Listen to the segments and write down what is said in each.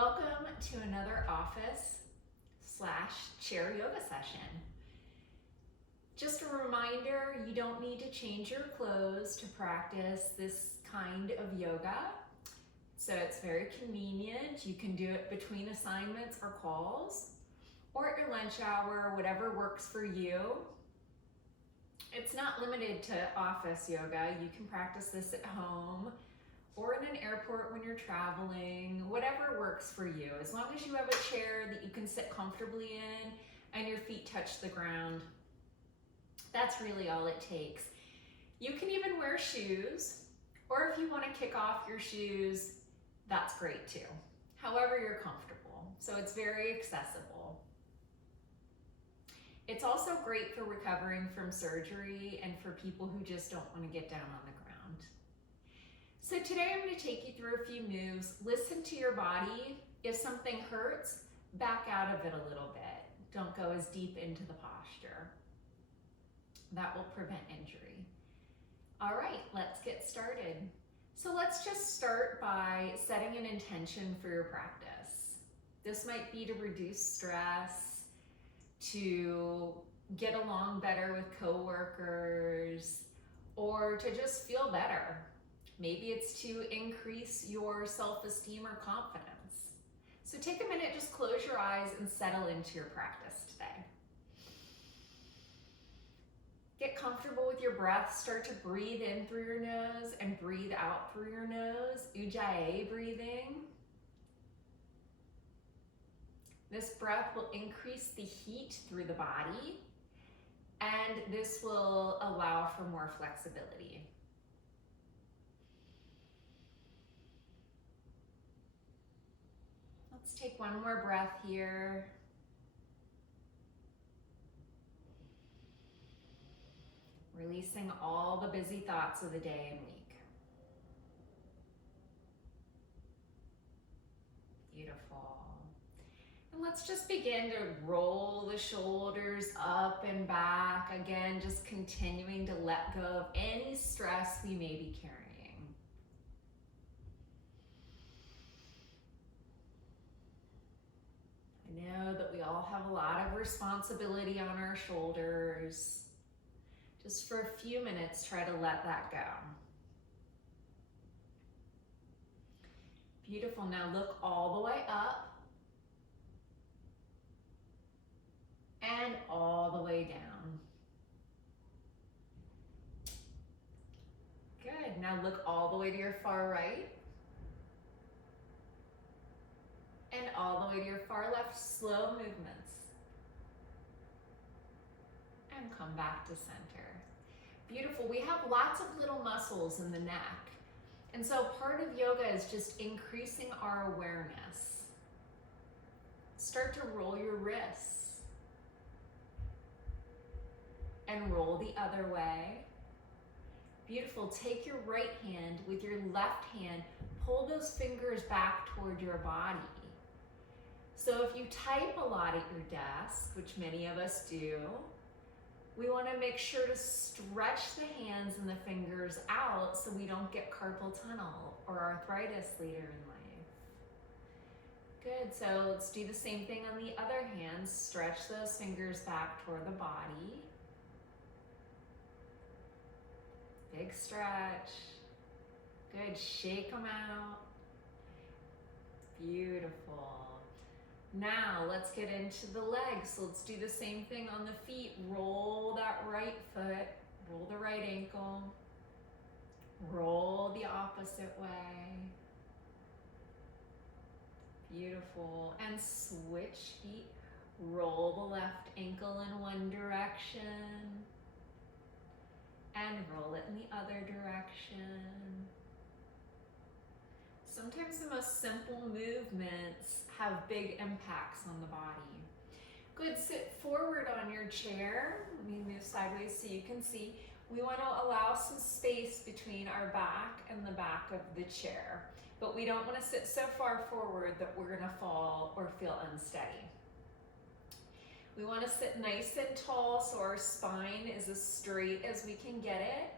Welcome to another office/chair yoga session. Just a reminder, you don't need to change your clothes to practice this kind of yoga. So it's very convenient. You can do it between assignments or calls, or at your lunch hour, whatever works for you. It's not limited to office yoga. You can practice this at home or in an airport when you're traveling, whatever works for you. As long as you have a chair that you can sit comfortably in and your feet touch the ground, that's really all it takes. You can even wear shoes, or if you want to kick off your shoes, that's great too. However you're comfortable. So it's very accessible. It's also great for recovering from surgery and for people who just don't want to get down on the ground. So today I'm going to take you through a few moves. Listen to your body. If something hurts, back out of it a little bit. Don't go as deep into the posture. That will prevent injury. All right, let's get started. So let's just start by setting an intention for your practice. This might be to reduce stress, to get along better with coworkers, or to just feel better. Maybe it's to increase your self-esteem or confidence. So take a minute, just close your eyes and settle into your practice today. Get comfortable with your breath. Start to breathe in through your nose and breathe out through your nose. Ujjayi breathing. This breath will increase the heat through the body, and this will allow for more flexibility. Let's take one more breath here. Releasing all the busy thoughts of the day and week. Beautiful. And let's just begin to roll the shoulders up and back. Again, just continuing to let go of any stress we may be carrying. I know that we all have a lot of responsibility on our shoulders. Just for a few minutes, try to let that go. Beautiful. Now look all the way up and all the way down. Good. Now look all the way to your far right and all the way to your far left. Slow movements. And come back to center. Beautiful. We have lots of little muscles in the neck. And so part of yoga is just increasing our awareness. Start to roll your wrists. And roll the other way. Beautiful. Take your right hand with your left hand. Pull those fingers back toward your body. So if you type a lot at your desk, which many of us do, we want to make sure to stretch the hands and the fingers out so we don't get carpal tunnel or arthritis later in life. Good, so let's do the same thing on the other hand. Stretch those fingers back toward the body. Big stretch. Good, shake them out. Beautiful. Now let's get into the legs. So let's do the same thing on the feet. Roll that right foot, roll the right ankle, roll the opposite way. Beautiful. And switch feet. Roll the left ankle in one direction and roll it in the other direction. Sometimes the most simple movements have big impacts on the body. Good, sit forward on your chair. Let me move sideways so you can see. We want to allow some space between our back and the back of the chair, but we don't want to sit so far forward that we're going to fall or feel unsteady. We want to sit nice and tall so our spine is as straight as we can get it.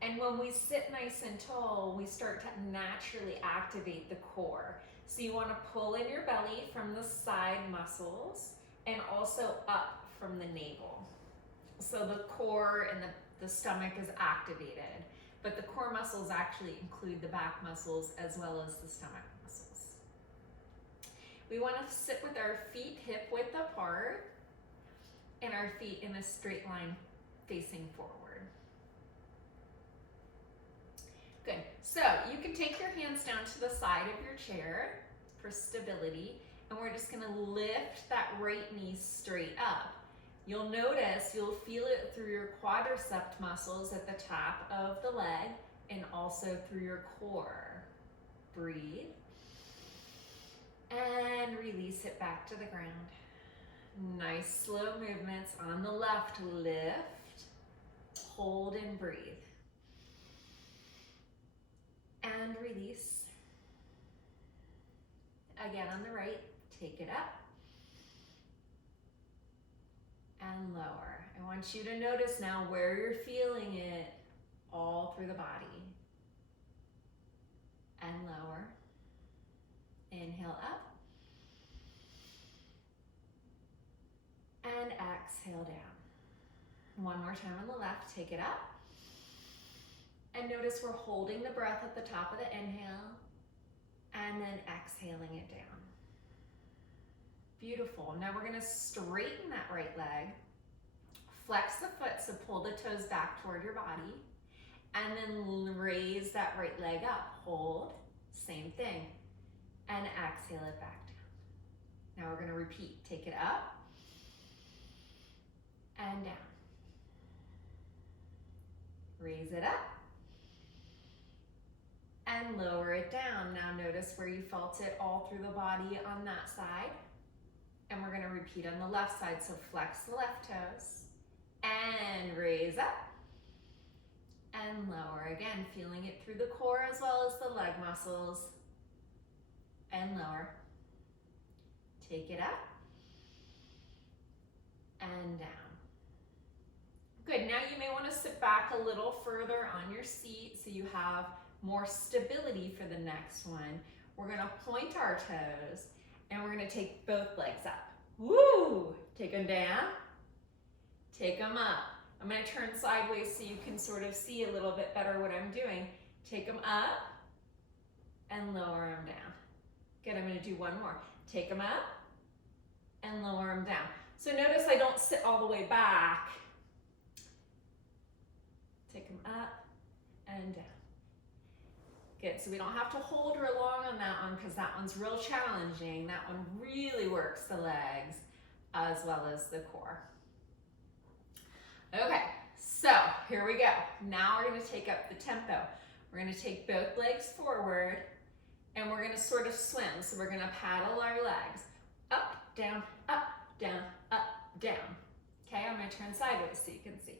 And when we sit nice and tall, we start to naturally activate the core. So you want to pull in your belly from the side muscles and also up from the navel. So the core and the stomach is activated, but the core muscles actually include the back muscles as well as the stomach muscles. We want to sit with our feet hip width apart and our feet in a straight line facing forward. Good. So you can take your hands down to the side of your chair for stability, and we're just going to lift that right knee straight up. You'll notice, you'll feel it through your quadricep muscles at the top of the leg and also through your core. Breathe. And release it back to the ground. Nice slow movements on the left. Lift, hold and breathe. And release. Again on the right, take it up. And lower. I want you to notice now where you're feeling it all through the body. And lower. Inhale up. And exhale down. One more time on the left, take it up. And notice we're holding the breath at the top of the inhale and then exhaling it down. Beautiful. Now we're going to straighten that right leg, flex the foot, so pull the toes back toward your body, and then raise that right leg up. Hold, same thing, and exhale it back down. Now we're going to repeat. Take it up and down. Raise it up and lower it down. Now notice where you felt it all through the body on that side. And we're going to repeat on the left side. So flex the left toes and raise up and lower. Again, feeling it through the core as well as the leg muscles. And lower. Take it up and down. Good. Now you may want to sit back a little further on your seat so you have more stability for the next one. We're going to point our toes and we're going to take both legs up. Woo! Take them down. Take them up. I'm going to turn sideways so you can sort of see a little bit better what I'm doing. Take them up and lower them down. Good. I'm going to do one more. Take them up and lower them down. So notice I don't sit all the way back. Take them up and down. Good, so we don't have to hold real long on that one because that one's real challenging. That one really works the legs as well as the core. Okay, so here we go. Now we're going to take up the tempo. We're going to take both legs forward and we're going to sort of swim. So we're going to paddle our legs up, down, up, down, up, down. Okay, I'm going to turn sideways so you can see.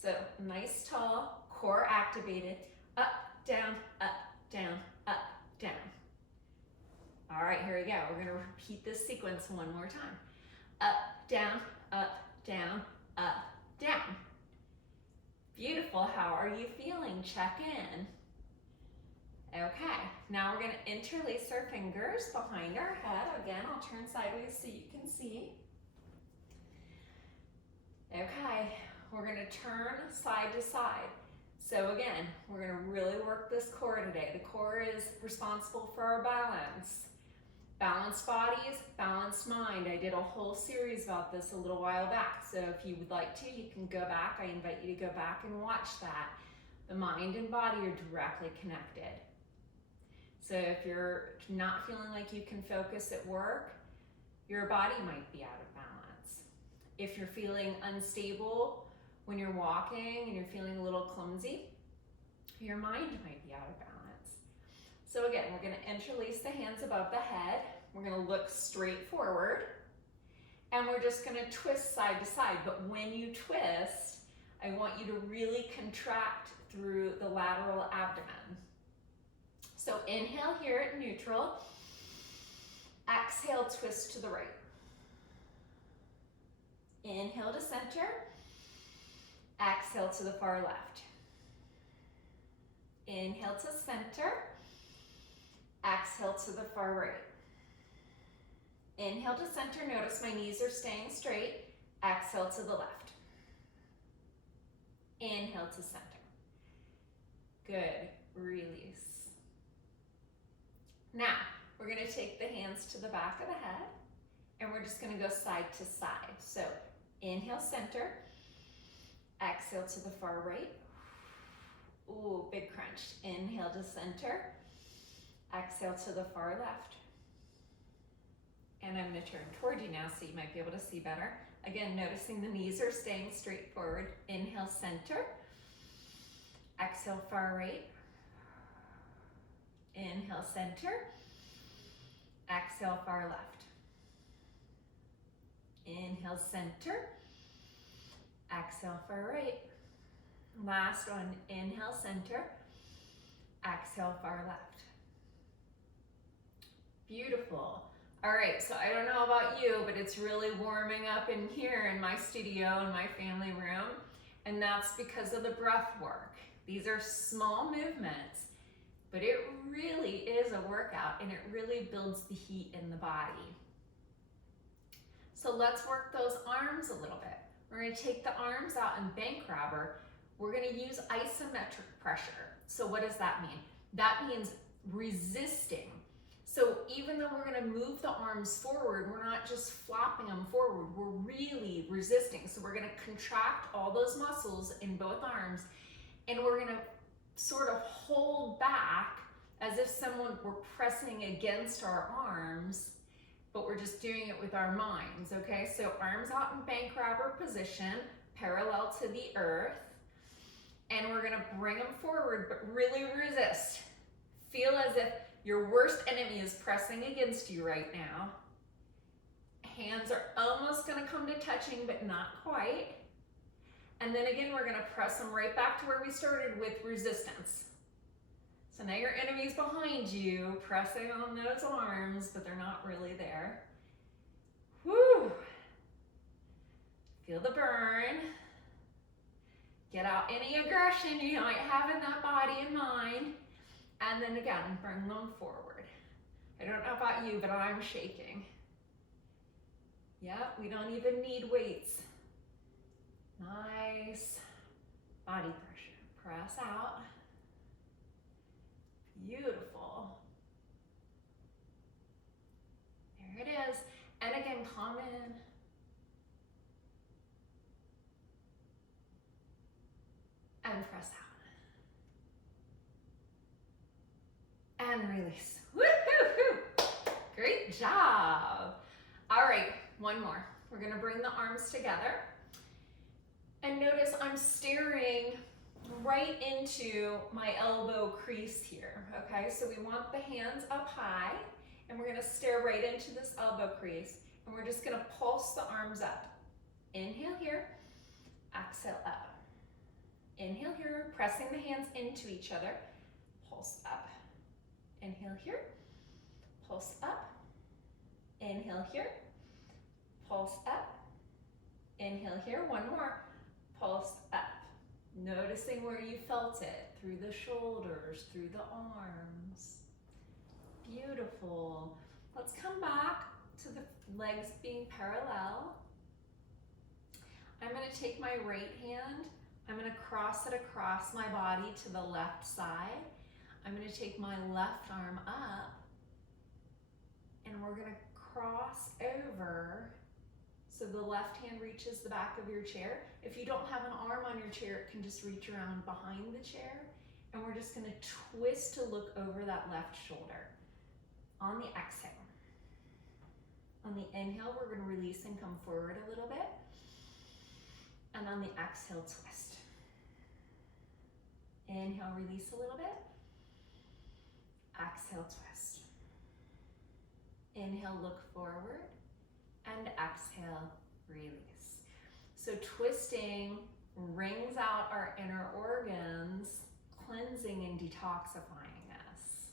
So nice, tall, core activated, up, down, down, up, down. All right, here we go. We're gonna repeat this sequence one more time. Up, down, down, up, down. Beautiful, how are you feeling? Check in. Okay, now we're gonna interlace our fingers behind our head. Again, I'll turn sideways so you can see. Okay, we're gonna turn side to side. So again, we're going to really work this core today. The core is responsible for our balance. Balanced bodies, balanced mind. I did a whole series about this a little while back. So if you would like to, you can go back. I invite you to go back and watch that. The mind and body are directly connected. So if you're not feeling like you can focus at work, your body might be out of balance. If you're feeling unstable when you're walking and you're feeling a little clumsy, your mind might be out of balance. So again, we're going to interlace the hands above the head. We're going to look straight forward and we're just going to twist side to side. But when you twist, I want you to really contract through the lateral abdomen. So inhale here at neutral. Exhale, twist to the right. Inhale to center. Exhale to the far left. Inhale to center. Exhale to the far right. Inhale to center. Notice my knees are staying straight. Exhale to the left. Inhale to center. Good. Release. Now, we're going to take the hands to the back of the head, and we're just going to go side to side. So, inhale, center. Exhale to the far right. Ooh, big crunch. Inhale to center. Exhale to the far left. And I'm going to turn toward you now so you might be able to see better. Again, noticing the knees are staying straight forward. Inhale, center. Exhale, far right. Inhale, center. Exhale, far left. Inhale, center. Exhale, far right. Last one, inhale, center. Exhale, far left. Beautiful. All right, so I don't know about you, but it's really warming up in here in my studio, in my family room, and that's because of the breath work. These are small movements, but it really is a workout, and it really builds the heat in the body. So let's work those arms a little bit. We're gonna take the arms out in bank robber. We're gonna use isometric pressure. So what does that mean? That means resisting. So even though we're gonna move the arms forward, we're not just flopping them forward, we're really resisting. So we're gonna contract all those muscles in both arms, and we're gonna sort of hold back as if someone were pressing against our arms, but we're just doing it with our minds, okay? So arms out in bank robber position, parallel to the earth, and we're gonna bring them forward, but really resist. Feel as if your worst enemy is pressing against you right now. Hands are almost gonna come to touching, but not quite. And then again, we're gonna press them right back to where we started with resistance. So now your enemy's behind you, pressing on those arms, but they're not really there. Woo! Feel the burn. Get out any aggression you might have in that body and mind. And then again, bring them forward. I don't know about you, but I'm shaking. Yep, we don't even need weights. Nice body pressure. Press out. Beautiful. There it is. And again, come in. And press out. And release. Woo-hoo-hoo! Great job. All right, one more. We're gonna bring the arms together. And notice I'm staring right into my elbow crease here, okay? So we want the hands up high, and we're gonna stare right into this elbow crease, and we're just gonna pulse the arms up. Inhale here, exhale up. Inhale here, pressing the hands into each other, pulse up. Inhale here, pulse up. Inhale here, pulse up. Inhale here, one more, pulse up. Noticing where you felt it, through the shoulders, through the arms. Beautiful. Let's come back to the legs being parallel. I'm gonna take my right hand, I'm gonna cross it across my body to the left side. I'm gonna take my left arm up, and we're gonna cross over so the left hand reaches the back of your chair. If you don't have an arm on your chair, it can just reach around behind the chair. And we're just gonna twist to look over that left shoulder. On the exhale. On the inhale, we're gonna release and come forward a little bit. And on the exhale, twist. Inhale, release a little bit. Exhale, twist. Inhale, look forward. And exhale, release. So twisting wrings out our inner organs, cleansing and detoxifying us.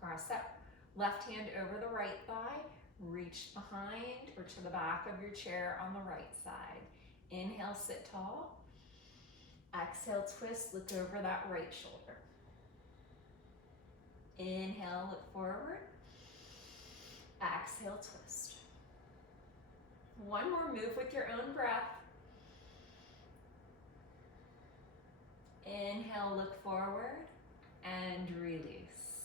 Cross that left hand over the right thigh, reach behind or to the back of your chair on the right side. Inhale, sit tall. Exhale, twist, look over that right shoulder. Inhale, look forward. Exhale, twist. One more, move with your own breath. Inhale, look forward, and release.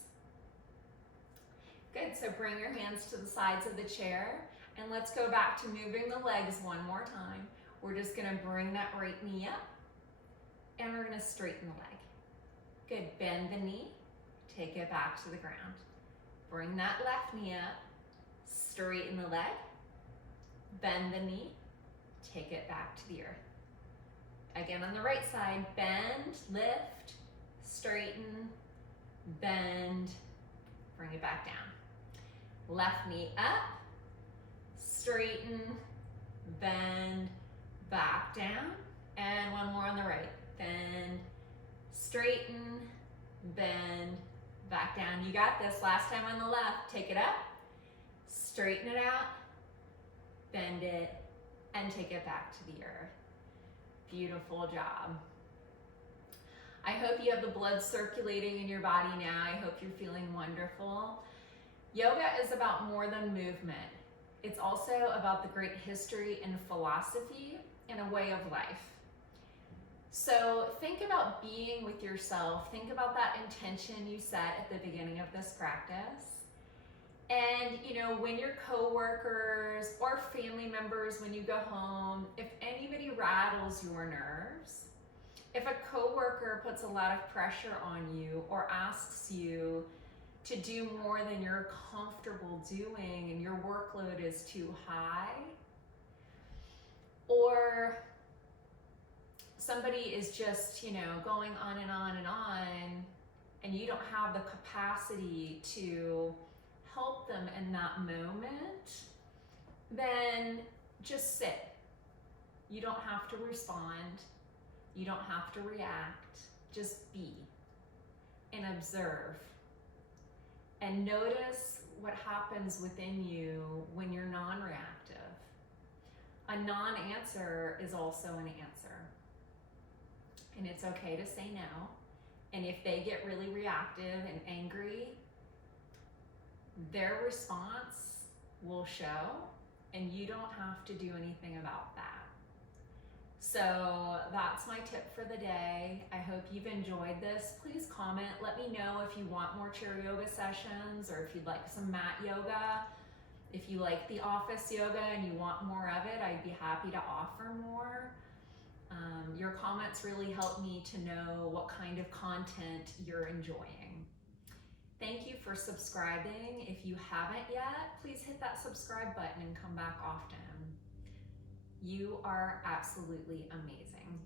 Good, so bring your hands to the sides of the chair, and let's go back to moving the legs one more time. We're just gonna bring that right knee up, and we're gonna straighten the leg. Good, bend the knee, take it back to the ground. Bring that left knee up, straighten the leg, bend the knee, take it back to the earth. Again on the right side, bend, lift, straighten, bend, bring it back down. Left knee up, straighten, bend, back down, and one more on the right. Bend, straighten, bend, back down. You got this. Last time on the left, take it up, straighten it out, bend it, and take it back to the earth. Beautiful job. I hope you have the blood circulating in your body now. I hope you're feeling wonderful. Yoga is about more than movement. It's also about the great history and philosophy and a way of life. So think about being with yourself. Think about that intention you set at the beginning of this practice. And when your coworkers or family members, when you go home, if anybody rattles your nerves, if a coworker puts a lot of pressure on you or asks you to do more than you're comfortable doing and your workload is too high, or somebody is just, going on and on and on, and you don't have the capacity to help them in that moment, then just sit. You don't have to respond. You don't have to react. Just be and observe. And notice what happens within you when you're non-reactive. A non-answer is also an answer. And it's okay to say no. And if they get really reactive and angry, their response will show, and you don't have to do anything about that. So that's my tip for the day. I hope you've enjoyed this. Please comment. Let me know if you want more chair yoga sessions or if you'd like some mat yoga. If you like the office yoga and you want more of it, I'd be happy to offer more. Your comments really help me to know what kind of content you're enjoying. Thank you for subscribing. If you haven't yet, please hit that subscribe button and come back often. You are absolutely amazing.